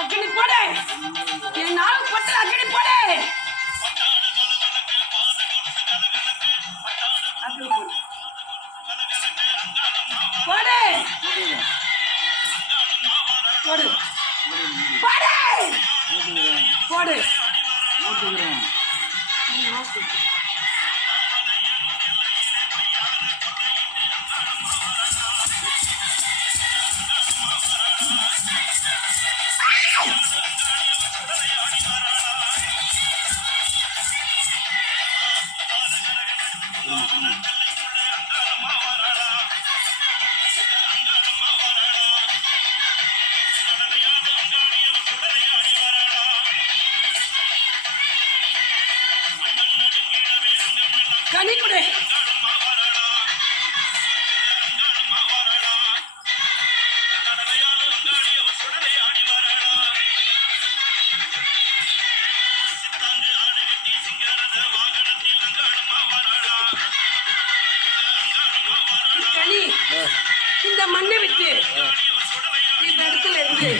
அக்கினி போடு. என் நாளும் பட்டு அக்கினி போடு. அக்கினி போடு. போடு. போடு. போடு. போடு. கனி கொடு. கனி இந்த மண்ணை விட்டு இந்த இடத்துல இருந்து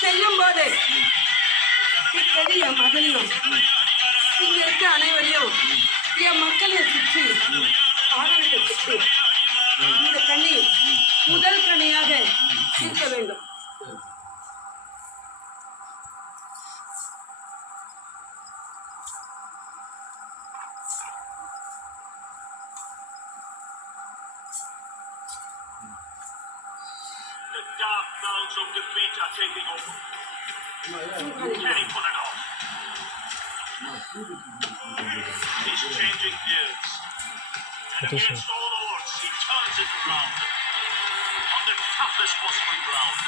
செல்லும் போது இக்கடி என் மகளையும் இங்க இருக்க அனைவரையும் என் மக்களை சுற்றி ஆடலை சுற்றி இந்த கனி முதல் கனியாக இருக்க வேண்டும். Dark clouds of defeat are taking over. Can he pull it off? He's changing gears. And against all odds, he turns it around. On the toughest possible ground.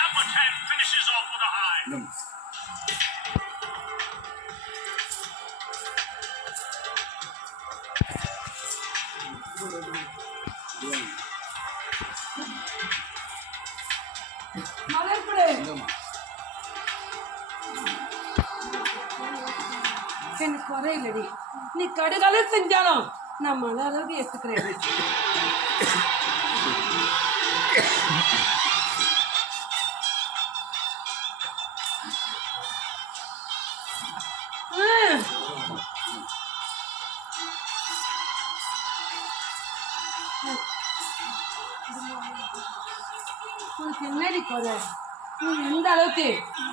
Number 10 finishes off with a high. எனக்கு குறையில்லடி. நீ கடுகால செஞ்சாலும் நான் மன அளவுக்கு ஏற்றுக்கிறேன். உனக்கு என்னடி குறை? நீ எந்த அளவுக்கு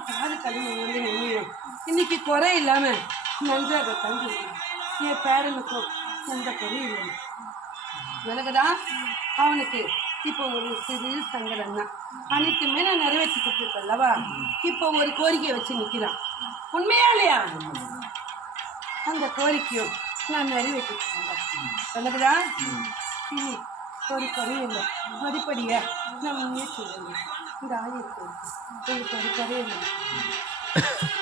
காது கல்வி வந்து நின்றுடும். இன்னைக்கு குறை இல்லாம நன்றாக தங்கி என் பேரனுக்கும் எந்த குறையும் இல்லை. விலகுதான் அவனுக்கு இப்போ ஒரு சிறு சங்கடம் தான். அனைத்துமே நான் நிறைவேற்றி கொடுத்துருக்கேன் அல்லவா? இப்போ ஒரு கோரிக்கையை வச்சு நிற்கிறான். உண்மையா இல்லையா? அந்த கோரிக்கையும் நான் நிறைவேற்றி விலகுதா? இனி ஒரு குறையும் இல்லை. படிப்படியா நான் முன்னேற்றி வருவேன். இந்த ஆயிரத்து எனக்கு ஒரு குறையும் இல்லை.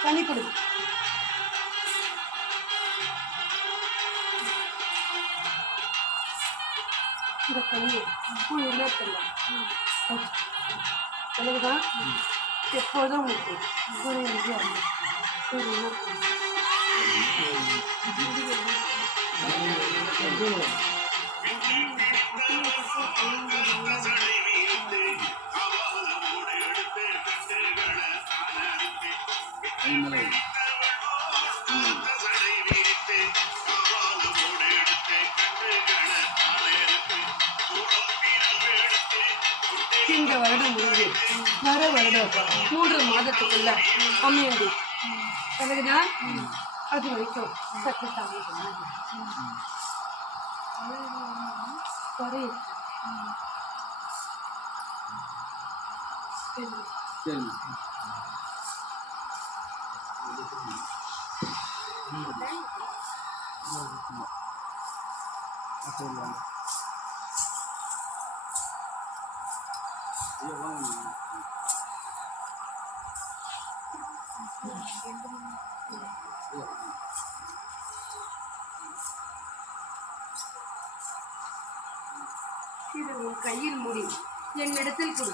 தனி கொடு. இந்த கண்ணி என்ன தெரியல. விலகுதான் எப்போதும் உங்களுக்கு ஒரு இது இந்த வருடம் முடிஞ்சு வர வருடம் 3 மாதத்துக்குள்ள அமையண்டி. பிறகுதான் அது வரைக்கும் சற்று தாங்க குறையும். இது உன் கையில் முடி என்னிடத்தில் கொடு.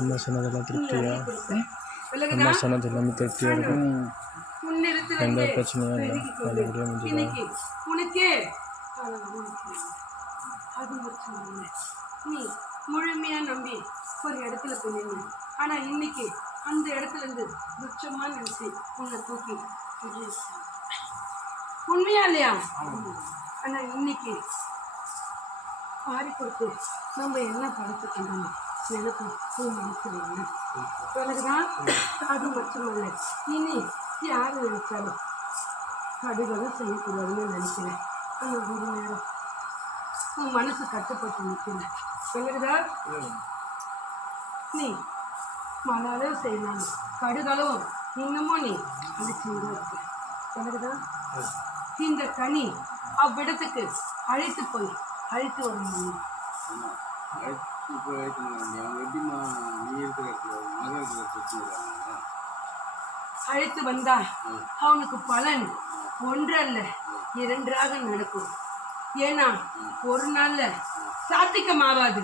அம்மா சொன்னதெல்லாம் திருப்தியா? அம்மா சொன்னது எல்லாமே திருப்தியா இருக்கும். முன்னிடத்தில் அங்கங்கே பிரச்சனையும் இல்லை. பெருகி கொண்டு நல்லபடியாக முடிஞ்சுதா? இன்னைக்கு உனக்கே அது மட்டும் இல்லை, நீ முழுமையா நம்பி ஒரு இடத்துல போய் நின்று, ஆனா இன்னைக்கு அந்த இடத்துல இருந்து துச்சமா நினைச்சு உன்னை தூக்கி வெளியே வச்சாங்க. உண்மையா இல்லையா? ஆனா இன்னைக்கு பாரி கொடுத்து நம்ம என்ன படுத்து கொண்டோம் எனக்கும் உன் மனசு வேணும். எனக்குதான் அது மட்டுமல்ல, இனி யாரு நினைச்சாலும் கடுகளும் செய்யக்கூடாதுன்னு நினைக்கிறேன். ஆனா ஒரு நேரம் உன் மனசு கட்டுப்பட்டு நிற்கிறேன். எனக்குதா நீ மழை செய்யலாம், கடுகளும் இன்னமும் நீ அழிச்சுதான் இருக்க. எனக்குதான் இந்த கனி அவ்விடத்துக்கு அழைத்து போய் அழைத்து வர முடியும். அழைத்து வந்தால் அவனுக்கு பலன் ஒன்றல்ல இரண்டாக நடக்கும். ஏன்னா ஒரு நாள்ல சாத்திகமாகாது.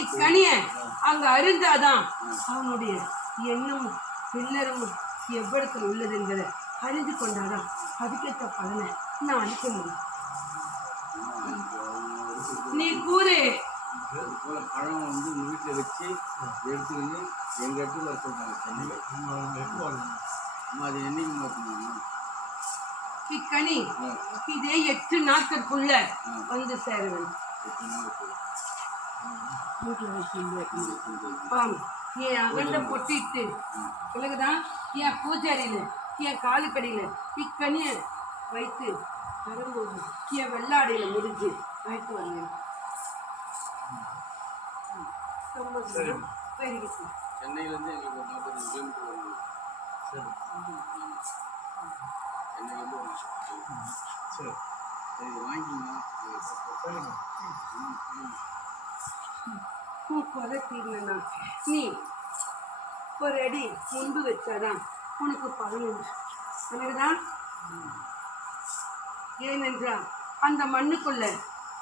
இக்கனிய அங்க அறிந்தாதான் அவனுடைய எண்ணமும் பின்னரும் எவ்விடத்தில் உள்ளது என்பதை அறிந்து கொண்டாதான் அதுக்கேற்ற பலனை நான் அளிக்க முடியும். நீ கூறு. பழம் வந்து வீட்டில் வச்சு எடுத்துக்கிட்டு எங்கள் இடத்துல சொல்கிறாங்க. அது என்னைக்கு மாற்றணும்? இக்கனி இதே 8 நாட்களுக்குள்ள வந்து சேர வேண்டும். என் அகண்ட பொட்டிட்டு பிறகுதான் என் பூஜாரியில என் காலுக்கடியில இக்கனிய வைத்து வரும்போது என் வெள்ளாடையில முடிஞ்சு வைத்து வந்தேன். சென்னையிலேருந்து எங்களுக்கு ஒரு 40 கிலோமீட்டர் வரணும். சென்னையிலேருந்து ஒரு சரி சரி வாங்கிக்கோங்க. கொலை தீர்னா நீ ஒரு அடி முன்பு வச்சாதான் உனக்கு பலன். எனக்குதான் ஏனென்றால் அந்த மண்ணுக்குள்ள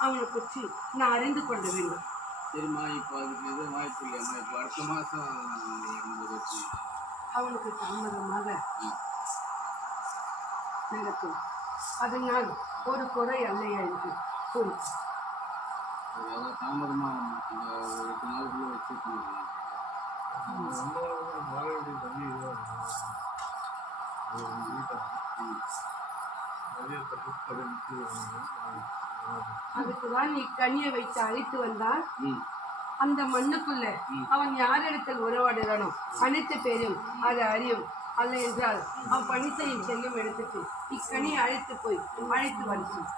அவனை பற்றி நான் அறிந்து கொள்ள வேண்டும். சரிம்மா, இப்போ அதுக்கு எதுவும் வாய்ப்பு இல்லையாம்மா? இப்போ அடுத்த மாதம் அவனுக்கு தாமதமாக நடக்கும். அதனால் ஒரு குறை அல்லையா என்று கூறி எவ்வளோ தாமதமாக இந்த 8 நாளுக்குள்ளே வச்சுருக்கோம். அதுக்குதான் நீ கனியை வைத்து அழைத்து வந்தால் அந்த மண்ணுக்குள்ள அவன் யாரிடத்தில் உறவாடுகிறானோ அனைத்து பேரும் அதை அறியும். அல்ல என்றால் அவன் பணித்தையும் செல்லும் இடத்துக்கு இக்கனியை அழைத்து போய் அழைத்து வருஷம்.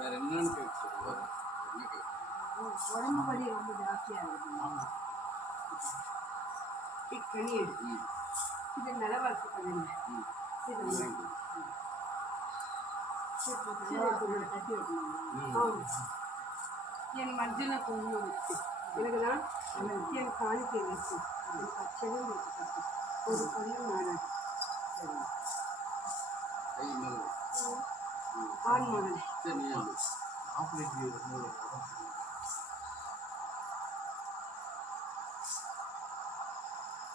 வேற என்னன்னு கேட்க உடம்பு வலி ரொம்ப ஜாஸ்தியா இருக்கு. இக்கனி இது நிலவாக்கு பண்ணுங்க. என் மஞ்சளை குங்குமம் வச்சு எனக்குதான் அவனுக்கு என் காணிக்கை வச்சு பச்சையும் வச்சு ஒரு பள்ளம் நாடாது ஆண் மகன்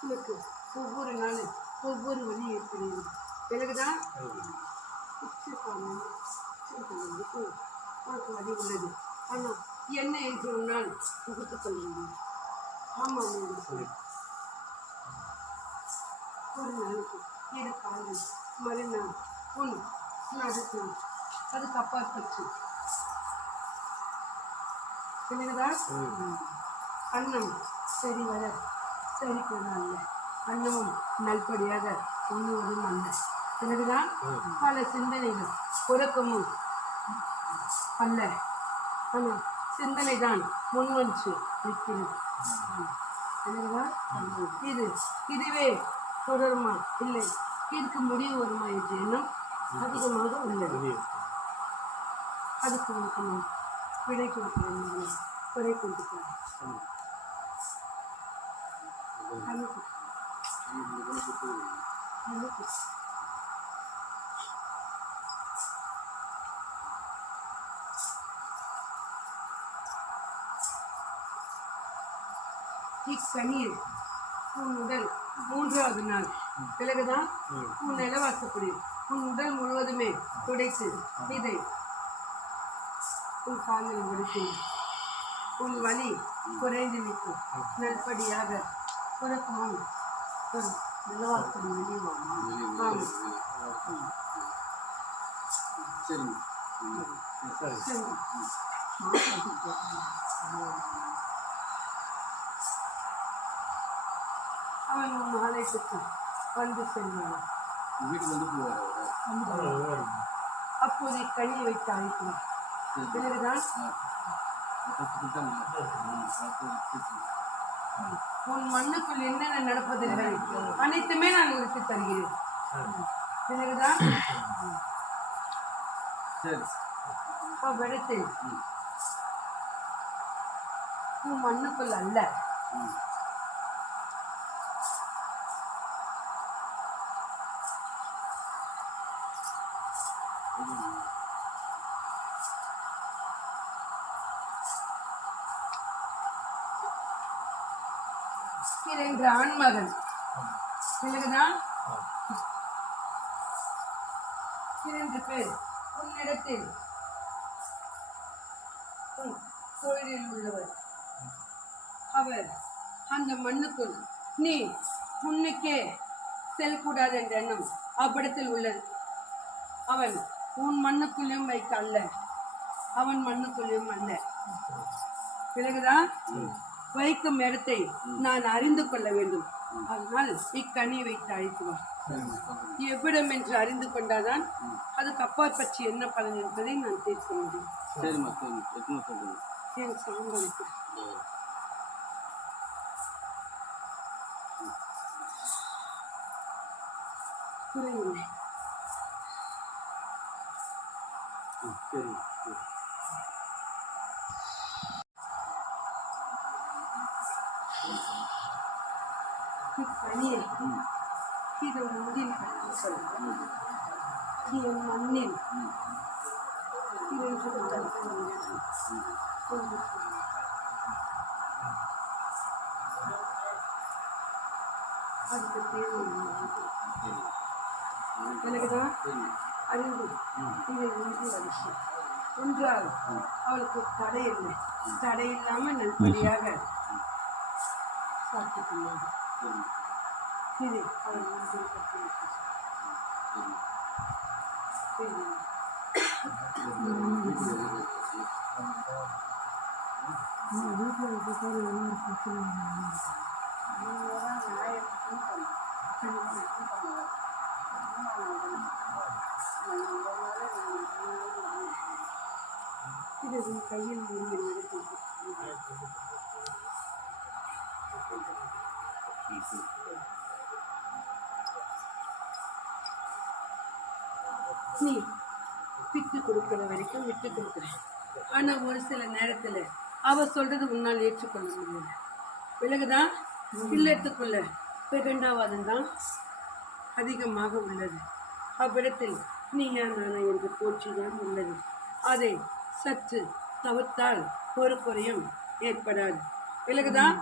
உனக்கு ஒவ்வொரு நாளும் ஒவ்வொரு வழி ஏற்படுகிறது. எனக்குதான் உனக்கு வழி உள்ளது. ஆனால் என்ன என்று உன்னால் முகத்து கொள்ள முடியும். ஆமாம் ஒரு நாளைக்கு 7 கால்கள், மறுநாள் உன் அடுத்த நாள் அதுக்கு அப்பாற்பட்டு எனக்குதான் அன்னம் சரி வர சரிப்பது அல்ல, அன்னமும் நல்படியாக உண்ணுவதும் அல்ல. எனக்குதான் பல சிந்தனைகள் உறக்கமும் அல்ல, ஆனால் சிந்தனை தான் முன்வந்து நிற்கிறது. எனக்குதான் இதுவே தொடருமா இல்லை இதுக்கு முடிவு வருமா என்ற எண்ணம் அதிகமாக உள்ளது. அதுக்கு நான் விடை கொடுக்கிறேன். விடை கொடுக்கிறேன். இக்கனியில் உன் உடல் 3வது நாள் பிறகுதான் உன் நிலவாசப்படி உன் உடல் முழுவதுமே துடைத்து இதை உன் காலில் விடுத்து உன் வலி குறைந்து நிற்கும் நல்படியாக புறக்கமும் ஒரு நிலவாசப்படி வெளியுவாமா ஆமாம் சரிங்க சரி அவன் உன் ஆலயத்துக்கு வந்து சென்றான் வீட்டுக்கு வந்து போவார் அப்போது கனியை வைத்து அழைக்கிறான் பிறகுதான் உன் மண்ணுக்குள் என்னென்ன நடப்பதில்லை அனைத்துமே நான் உனக்கு தருகிறேன் பிறகுதான் சரி அவ்விடத்தில் உன் மண்ணுக்குள் அல்ல இரண்டு ஆண்மகன் பிறகுதான் 2 பேர் உன்னிடத்தில் உன் கோயிலில் உள்ளவர் அவர் அந்த மண்ணுக்குள் நீ முன்னுக்கே செல்லக்கூடாது என்ற எண்ணம் அவ்விடத்தில் உள்ளது அவன் உன் மண்ணுக்குள்ளேயும் வைக்க அல்ல அவன் மண்ணுக்குள்ளேயும் அல்ல பிறகுதான் வைக்கும் இடத்தை நான் அறிந்து கொள்ள வேண்டும் அதனால் இக்கனி வைத்து அழைத்து வா எவ்விடம் என்று அறிந்து கொண்டாதான் அதுக்கு அப்பால் பற்றி என்ன பலன் என்பதை நான் தீர்க்க முடியும் சரிம்மா சரி எத்தனை சொல்றீங்க என் சாங்களுக்கு குறையில்லை சரி இக்கனியை இது முந்தின் கட்டுகள் என் மண்ணில் இரண்டு கற்கள் கொண்டு அதுக்கு தேவை எனக்குதான் அறிந்து இதை ஒன்று வருஷம் ஒன்றால் அவளுக்கு தடை இல்லை தடை இல்லாமல் நல்லபடியாக சாப்பிட்டுக்கொள்ளாது இது அவள் ஒன்று இது உன் கையில் நீங்கள் எடுத்து நீ விட்டு கொடுக்கிற வரைக்கும் விட்டு கொடுக்குறேன் ஆனா ஒரு சில நேரத்துல அவ சொல்றது உன்னால் ஏற்றுக்கொள்ள முடியல விலகுதான் இல்லத்துக்குள்ள பிரகண்டாவாதம் தான் அதிகமாக உள்ளது அவ்விடத்தில் நீயா நானா என்ற போற்றிதான் உள்ளது அதை சற்று தவிர்த்தால் ஒரு குறையும் ஏற்படாது விலகுதான்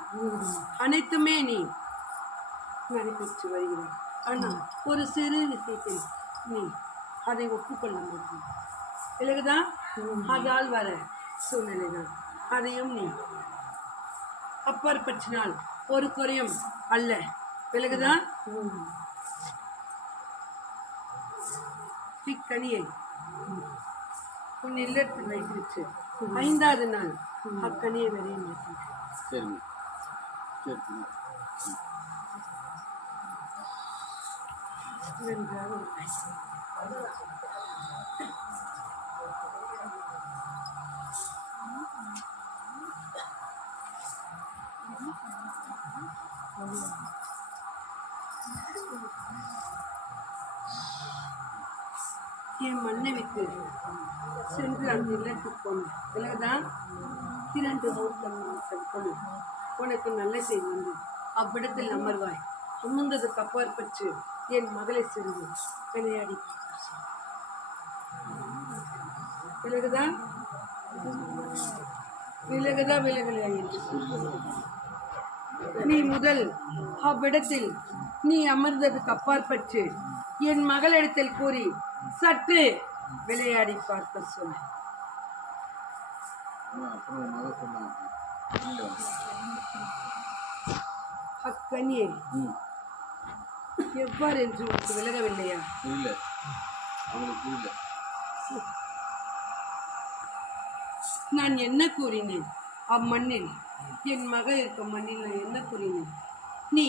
அனைத்துமே நீ நடைபெற்று வருகிறாய் ஆனால் ஒரு சிறு விஷயத்தில் நீ அதை ஒப்புக்கொள்ள முடியும் விலகுதான் அதால் வர சூழ்நிலைதான் அதையும் நீ அப்பாற்பற்றினால் ஒரு குறையும் அல்ல விலகுதான் இக்கனியை உன் இல்லத்தில் வைத்திருச்சு 5வது நாள் அக்கனியை வரையும் சரிங்க சரி நன்றாக என் மனைவிக்கு சென்று அந்த இல்லத்துக்கு போனேன் விலகுதான் 2 மூர்த்தம் கொண்டு உனக்கு நல்ல செய்தி உண்டு அவ்விடத்தில் அமர்வாய் அமர்ந்ததுக்கு அப்பாற்பட்டு என் மகளை சென்று விளையாடி விலகுதான் விலகுதா விலகலையா என்று நீ முதல் அவ்விடத்தில் நீ அமர்ந்ததுக்கு அப்பாற்பட்டு என் மகளிடத்தில் கூறி சற்று விளையாடி பார்க்க சொல். அப்புறம் மக சொன்னாங்க அக்கனியே எவ்வாறு என்று உனக்கு விலகவில்லையா? புரியல, அவங்களுக்கு புரியல. நான் என்ன கூறினேன்? அம்மண்ணில் என் மகள் இருக்கும் மண்ணில் நான் என்ன கூறினேன்? நீ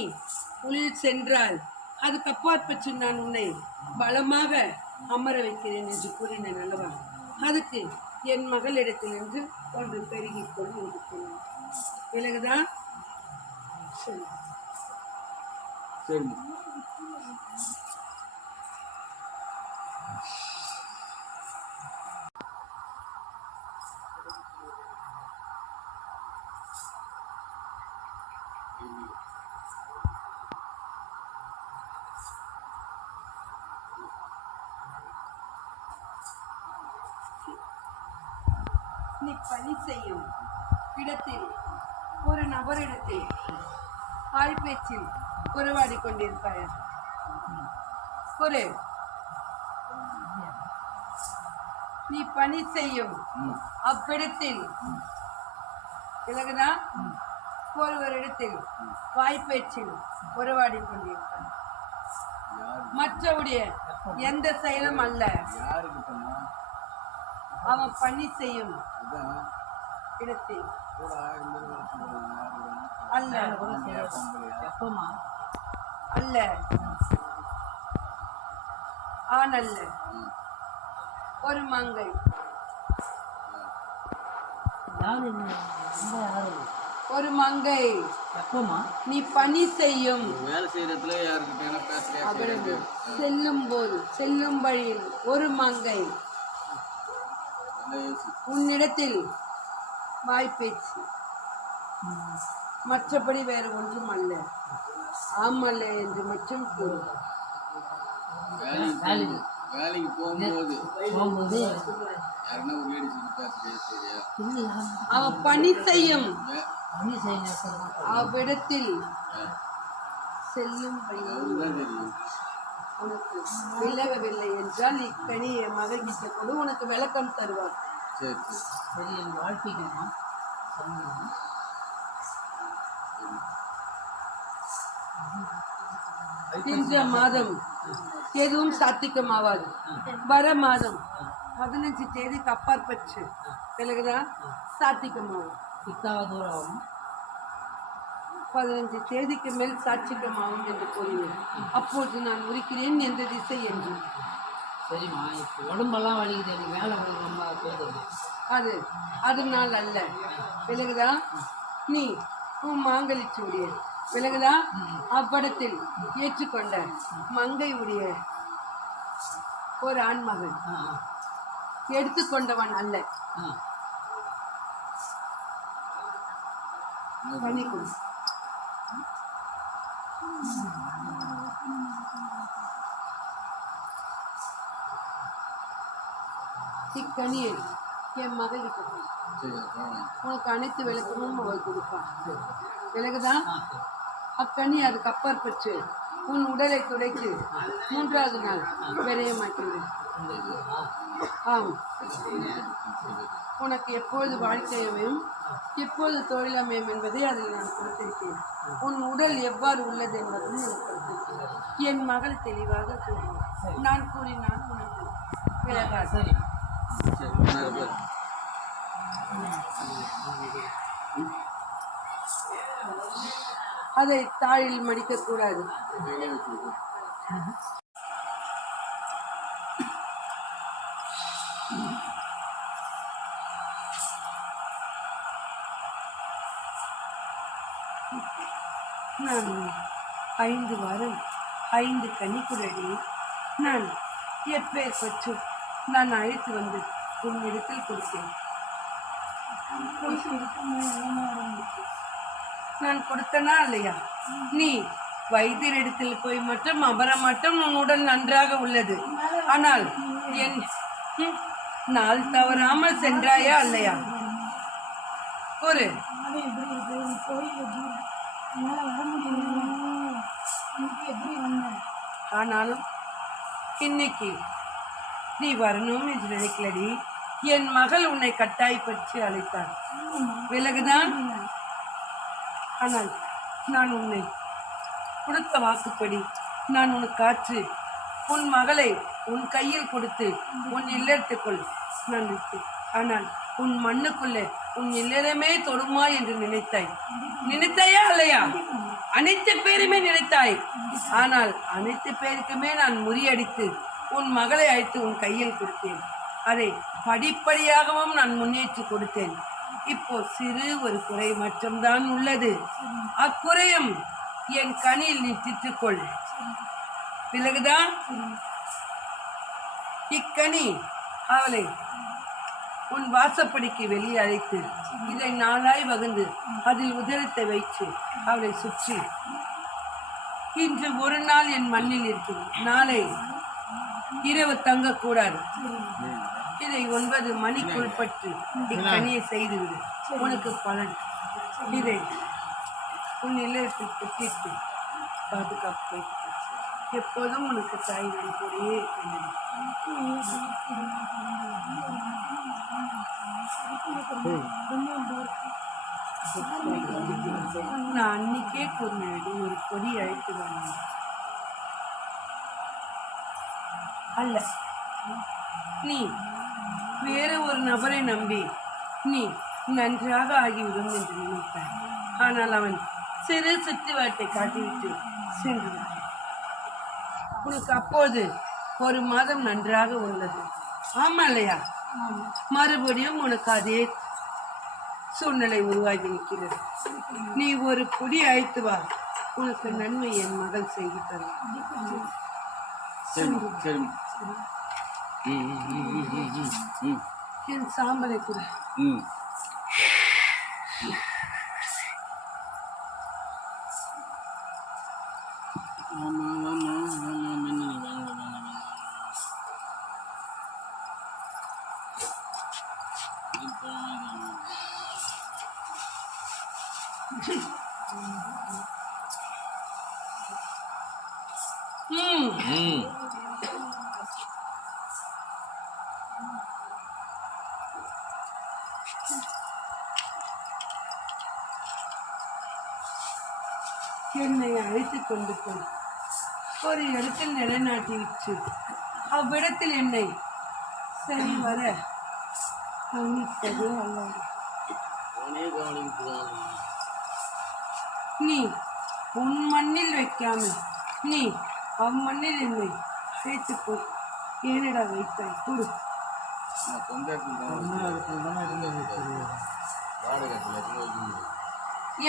உள் சென்றால் அதுக்கு அப்பாற்பட்டு நான் உன்னை பலமாக அமர வைக்கிறேன் என்று கூறினேன் அல்லவா? அதுக்கு என் மகளிடத்திலிருந்து ஒன்று பெருகிக் கொண்டு இருக்கிறேன். விலகுதா? சரி. சரி, நீ பணி செய்யும் இடத்தில் ஒரு நபரிடத்தில் ஆழ்பேச்சில் உறவாடி கொண்டிருப்பாயா? ஒரு நீ பணி செய்யும் அவ்விடத்தில் விலகுதா? ஒருவரிடத்தில் வாய்ப்பேச்சில் உறவாடி கொண்டிருப்பான். மற்றவுடைய எந்த செயலும் அல்ல, யாருக்கு பண்ணா அவன் பணி செய்யும் அதான் இடத்தில் ஒரு 1000 பேர் வேலை செய்வாங்க. அல்ல எப்பமா அல்ல ஆண் அல்ல, ஒரு மங்கை. ஒரு மங்கை நீ பணி செய்யும் வேலை செய்யறதுல யாருக்கிட்ட பேசலையா? செல்லும் போது செல்லும் வழியில் ஒரு மங்கை உன்னிடத்தில் வாய்ப்பேச்சு, மற்றபடி வேறு ஒன்றும் அல்ல. ஆமல்ல என்று மட்டும் கூறு. வேலைக்கு போகும்போது யாருன்னா ஒரு லேடிஸ் பேசுறியா? அவன் பணி செய்யும் அவ்விடத்தில் செல்லும் வழியில் தெரியும். உனக்கு விலகவில்லை என்றால் இக்கணிய மகள் கிட்ட கூட உனக்கு விளக்கம் தருவார். சரி சரி, என் வாழ்க்கைக்குமா இந்த மாதம் எதுவும் சாத்தியமாவாது. வர மாதம் 15 தேதிக்கு அப்பாற்பட்டு விலகுதான் சாத்தியமாகும். 15 தேதிக்கு மேல் சாட்சிக்கமாகும் என்று கூறினேன். அப்போது நான் முடிக்கிறேன் எந்த திசை என்று. சரிம்மா, இப்போ உடம்பெல்லாம் வலிக்குது, எனக்கு வேலை ரொம்ப போகுது. அதனால் அல்ல, விலகுதா? நீ உன் மாங்கலிச்சு உடைய விலகுதா? அவ்வடத்தில் ஏற்றுக்கொண்ட மங்கை உடைய ஒரு ஆண்மகன் எடுத்துக்கொண்டவன் அல்ல. பண்ணி கொடு. இக்கணியை என் மகளிட்ட உனக்கு அனைத்து விளக்கமும் அவள் கொடுப்பான். விலகுதான்? அக்கணி அதுக்கு அப்பாற்பட்டு உன் உடலை துடைத்து 3வது நாள் விரைய மாட்டேன். ஆம், உனக்கு எப்பொழுது வாழ்க்கை அமையும், எப்பொழுது தொழில் அமையும் என்பதை அதில் நான் கொடுத்திருக்கேன். உன் உடல் எவ்வாறு உள்ளது என்பதும் எனக்கு கொடுத்திருக்கேன். என் மகள் தெளிவாக கூறினார். நான் கூறினால் உனக்கு விலகாது. சரி, அதை தாழில் மடிக்கக்கூடாது. நான் 5 வாரம் 5 கனிக்குரடி நான் எப்பேர் பற்று நான் அழைத்து வந்து உன்னிடத்தில் கொடுத்தேன். நான் கொடுத்தனா இல்லையா? நீ வைத்தியரிடத்தில் போய் மட்டும் அமர மட்டும் உன் உடல் நன்றாக உள்ளது. ஆனால் என் நாள் தவறாமல் சென்றாயா இல்லையா? ஒரு என்னால் வர முடியல. இன்னைக்கு எப்படி வந்தேன்? ஆனாலும் இன்னைக்கு நீ வரணும் என்று நினைக்கலடி. என் மகள் உன்னை கட்டாயப்படுத்தி அழைத்தாள். விலகுதான். ஆனால் நான் உன்னை கொடுத்த வாக்குப்படி நான் உனக்கு காற்று உன் மகளை உன் கையில் கொடுத்து உன் இல்லத்துக்குள் நான் வைத்தேன். ஆனால் உன் மண்ணுக்குள்ளே உன் இல்லறமே தொடுமா என்று நினைத்தாயா இல்லையா? அனைத்து பேருமே நினைத்தாய். ஆனால் அனைத்து பேருக்குமே நான் முறியடித்து உன் மகளை அழைத்து உன் கையில் கொடுத்தேன். அதை படிப்படியாகவும் நான் முன்னேற்றி கொடுத்தேன். இப்போ சிறு ஒரு குறை மட்டும்தான் உள்ளது. அக்குறையும் என் கனியில் நீ திட்டுக்கொள். பிறகுதான் இக்கனி அவளை உன் வாசப்படிக்கு வெளியே அழைத்து இதை நாளாய் வகுந்து அதில் உதரத்தை வைத்து அவளை சுற்றி இன்று ஒரு நாள் என் மண்ணில் இருக்கும், நாளை இரவு தங்கக்கூடாது. இதை 9 மணிக்குள்பட்டு இக்கனியை செய்துவிடு. உனக்கு பலன். இதை உன் இல்லத்தில் பெற்றிட்டு பாதுகாப்பு. எப்போதும் உனக்கு தாய் நான் கூடயே இருக்கிறேன். நான் அன்னைக்கே கூறினேன் ஒரு கொடி அழைத்து வாங்க. அல்ல, நீ வேறு ஒரு நபரை நம்பி நீ நன்றாக ஆகிவிடும் என்று நினைத்தாய். ஆனால் அவன் சிறு சுற்றுவாட்டை காட்டிவிட்டு சென்று விட்டான். உனக்கு அப்போது 1 மாதம் நன்றாக உள்ளது. ஆமா இல்லையா? மறுபடியும் உனக்கு அதே சூழ்நிலை உருவாகி நிற்கிறது. நீ ஒரு பொடி அழைத்து வா, உனக்கு நன்மை என் மகள் செய்து தரும். என் சாம்பலை கூட என்னை அழைத்துக் கொண்டு போய் ஒரு இடத்தில் நிலைநாட்டிவிட்டு அவ்விடத்தில் என்னை சரி வர கவனித்ததே அல்ல. நீ உன் மண்ணில் வைக்காமல் நீ அம்மண்ணில் என்னை வைத்துக்கோ. ஏனடா வைத்தாய்? கொடு.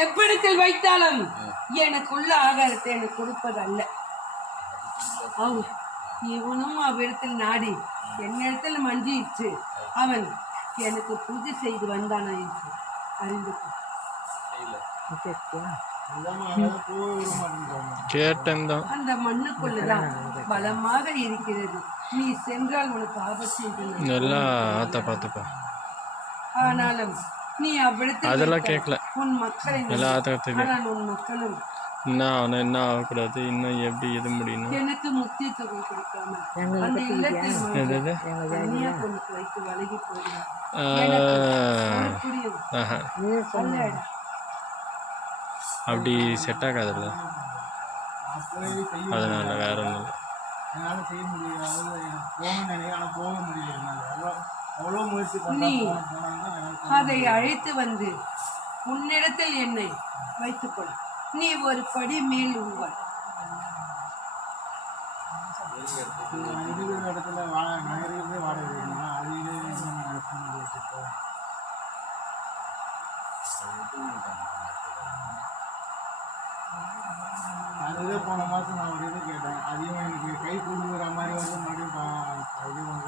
எவ்விடத்தில் வைத்தாலும் எனக்குள்ள ஆகாரத்தை எனக்கு கொடுப்பது அல்ல. இவனும் அவ்விடத்தில் நாடி என்னிடத்தில் மஞ்சியிற்று அவன் எனக்கு பூஜை செய்து வந்தானா என்று அறிந்து அந்த மண்ணுக்குள்ளதான் பலமாக இருக்கிறது. நீ சென்றால் உனக்கு ஆபத்து. ஆனாலும் நீ அவ்விடத்தில் உன் மக்களை உன் மக்களும் என்ன ஆகக்கூடாது, இன்னும் எப்படி இது முடியும். எனக்கு முக்கியத்துவம் கொடுக்காம அந்த இல்லத்தில் வைத்து வழங்கி போகிறான். அப்படி செட் ஆகாதுல்ல, அதனால வேற ஒன்றும் என்னால் செய்ய முடியாது. எனக்கு போகணும்னு நினைக்கிறேன், ஆனால் போக முடியல. எவ்வளோ முயற்சி நீ அதை அழைத்து வந்து உன்னிடத்தில் என்னை வைத்துக்கொள். நீ ஒரு படி மேல் உள்வாய். இருக்கிற இடத்துல நகரே வாடகை அதிலே அதுவே போன மாதம் நான் ஒரு இது கேட்டேன். அதையும் எனக்கு கை கொடுக்குற மாதிரி வந்து மறுபடியும்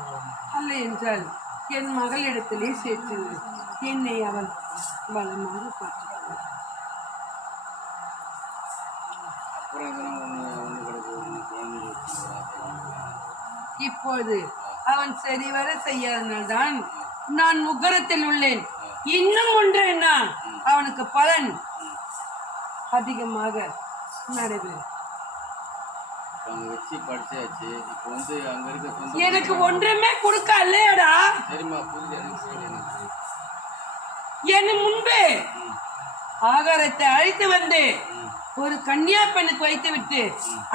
அல்ல என்றால் என் மகளிடத்திலே சேர்த்து என்னை அவள் பலமாக பார்த்துக்கிறாள். இப்போது அவன் சரிவர செய்யாதனால்தான் நான் முகரத்தில் உள்ளேன். இன்னும் ஒன்று என்ன, அவனுக்கு பலன் அதிகமாக நடைபெறும். இப்போ அங்கே வச்சு படிச்சாச்சு. இப்போ வந்து அங்கே இருக்க சொந்த எனக்கு ஒன்றுமே கொடுக்க இல்லையாடா. சரிம்மா புரியுது, எனக்கு புரியுது, எனக்கு புரியுது. என் முன்பே ஆகாரத்தை அழைத்து வந்து ஒரு கன்னியா பெண்ணுக்கு வைத்து விட்டு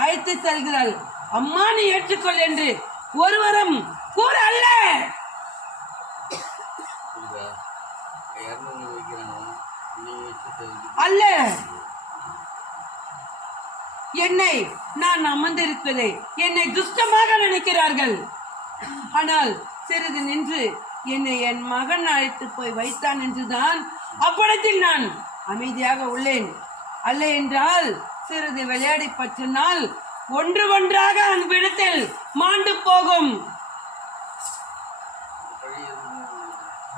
அழைத்து செல்கிறாள். அம்மா நீ ஏற்றுக்கொள் என்று ஒருவரும் கூற அல்ல. புரியுதா? 200 வைக்கிறாங்க, நீ வச்சு அல்ல, என்னை நான் அமர்ந்திருப்பதை என்னை துஷ்டமாக நினைக்கிறார்கள். ஆனால் சிறிது நின்று என்னை என் மகன் அழைத்து போய் வைத்தான் என்றுதான் அப்படத்தில் நான் அமைதியாக உள்ளேன். அல்ல என்றால் சிறிது விளையாடி பற்றினால் ஒன்று ஒன்றாக அந்த விடத்தில் மாண்டு போகும்.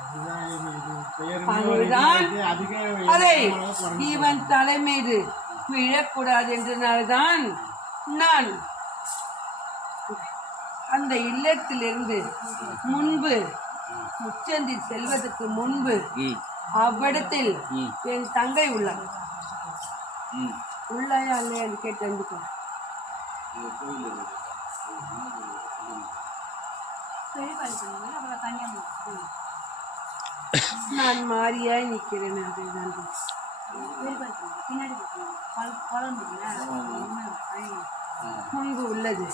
அதுதான் இது பெயர் அதுதான் அதிக அதை இவன் தலை மீது விழக்கூடாது என்றனால்தான் நான் அந்த இல்லத்திலிருந்து முன்பு முச்சந்தி செல்வதற்கு முன்பு அவ்விடத்தில் என் தங்கை உள்ளார். உள்ளாயா இல்லையான்னு கேட்டு தெரிஞ்சுக்கோ. இந்த கோயில் இருக்குதா? அப்புறம் கன்னியாகுமரி நான் மாறியாய் நிற்கிறேன் அப்படிதான் பின்னாடி குழம்பு முன்பு உள்ளது.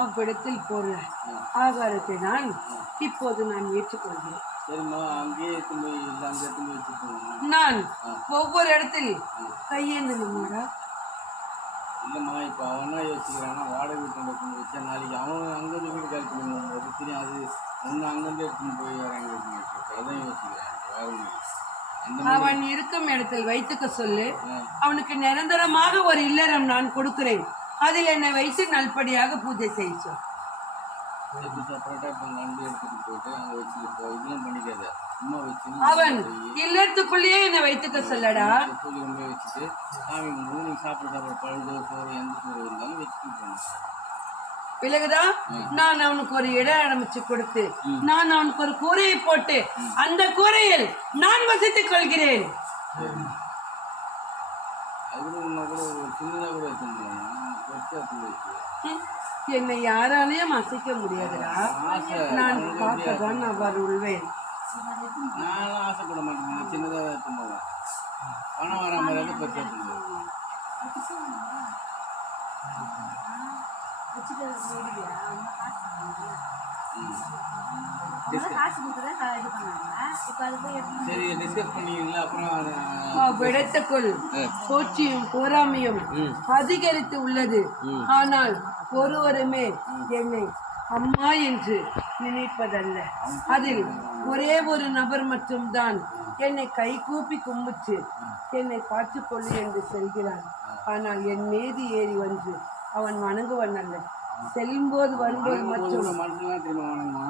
அவ்விடத்தில் போற ஆகாரத்தை நான் இப்போது நான் ஏற்றுக்கொள்கிறேன். சரிம்மா, அங்கேயே எடுத்து போய் இல்லை, அங்கே எடுத்து போய் வச்சுக்கோங்க. நான் ஒவ்வொரு இடத்தில் கையேந்தணுமாடா. இல்லைம்மா, இப்போ அவனா யோசிக்கிறான்னா வாடகை வீட்டில் எடுத்துன்னு வச்சா நாளைக்கு அவன் அங்கேருந்து வீடு காலி பண்ணி போகும்போது தெரியும் அது ஒன்று அங்கேருந்து எடுத்துன்னு போய் வேறு எங்கே எடுத்துன்னு வச்சு அதான் யோசிக்கிறேன். வேறு ஒன்று அந்த மாதிரி அவன் இருக்கும் இடத்தில் வைத்துக்க சொல்லு. அவனுக்கு நிரந்தரமாக ஒரு இல்லறம் நான் கொடுக்கிறேன். அதில் என்னை வைத்து நல்படியாக பூஜை செய்ய சொல். எப்படி செப்பரேட்டாக இப்போ அங்கே அங்கே எடுத்துகிட்டு போயிட்டு அங்கே வச்சுட்டு போ, இதெல்லாம் பண்ணிக்காத. சும்மா வச்சு அவன் இல்லத்துக்குள்ளேயே என்னை வைத்துக்க சொல்லடா. பூஜை கொண்டு போய் வச்சுட்டு சாமி கும்பிட்டு நீங்கள் சாப்பிட பழுதோ சோறு எந்த சோறு இருந்தாலும் வச்சுட்டு போகணும். விலகுதா? நான் அவனுக்கு ஒரு இடம் ஆரம்பிச்சு கொடுத்து நான் அவனுக்கு ஒரு கூரையை போட்டு அந்த கூரையில் நான் வசித்துக் கொள்கிறேன். அது கூட ஒன்றா கூட ஒரு சின்னதாக கூட வச்சுருந்தோம், பெருசாக எடுத்து வச்சு என்னை யாராலையும் அசைக்க முடியாதுடா. நான் பார்க்கதான் அவர் உள்வேன். நான்லாம் ஆசைப்பட மாட்டேன், சின்னதாக எடுத்து போவேன். பணம் வர மாதிரி பெருசாக எடுத்து போவேன். காசு கொடுத்துதான் இது பண்ணாங்க. இப்போ அது போய் சரி, டிஸ்கஸ் பண்ணிங்களா? அப்புறம் அவ்விடத்துக்குள் போச்சியும் பொறாமையும் அதிகரித்து உள்ளது. ஆனால் ஒருவருமே என்னை அம்மா என்று நினைப்பதல்ல. அதில் ஒரே ஒரு நபர் மட்டும்தான் என்னை கைகூப்பி கும்பிச்சு என்னை பார்த்துக்கொள்ளு என்று சொல்கிறான். ஆனால் என் மீது ஏறி வந்து அவன் வணங்குவன் அல்ல. செல்லும்போது வரும்போது மட்டும் மனசுலாம் தெரியுமா வேணுமா?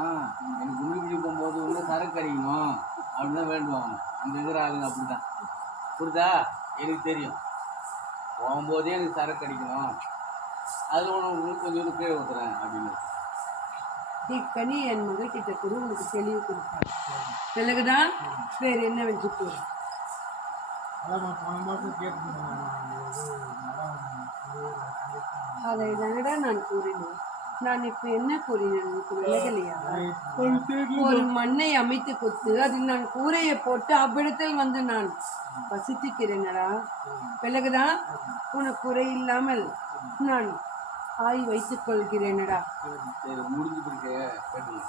எனக்கு கும்பி பிடி போகும்போது ஒன்று சரக்கு அடிக்கணும் அப்படின்னு தான் வேண்டுவாங்க. அந்த இருக்கிற ஆளுங்க அப்படி தான். புரியுதா? எனக்கு தெரியும், போகும்போதே எனக்கு சரக்கு அடிக்கணும், அதில் ஒன்று கொஞ்சம் கீழே ஊற்றுறேன் அப்படின்னு. இக்கனி என் மகக்கிட்ட கூட உனக்கு தெளிவு கொடுப்பார். பிறகுதான் வேறு என்ன வச்சு போய் அதான் போன மாதம் கேட்டுருந்தாங்க. அதை தானடா நான் கூறினேன். நான் இப்ப என்ன கூறினேன் உனக்கு விலகலையா? ஒரு மண்ணை அமைத்து கொடுத்து அதில் நான் கூரையை போட்டு அவ்விடத்தில் வந்து நான் வசித்துக்கிறேனடா. பிறகுதான் உனக்கு குறை இல்லாமல் நான் ஆய் வைத்துக் கொள்கிறேனடா. சரி, முடிஞ்சுட்டு இருக்க கேட்டுங்க.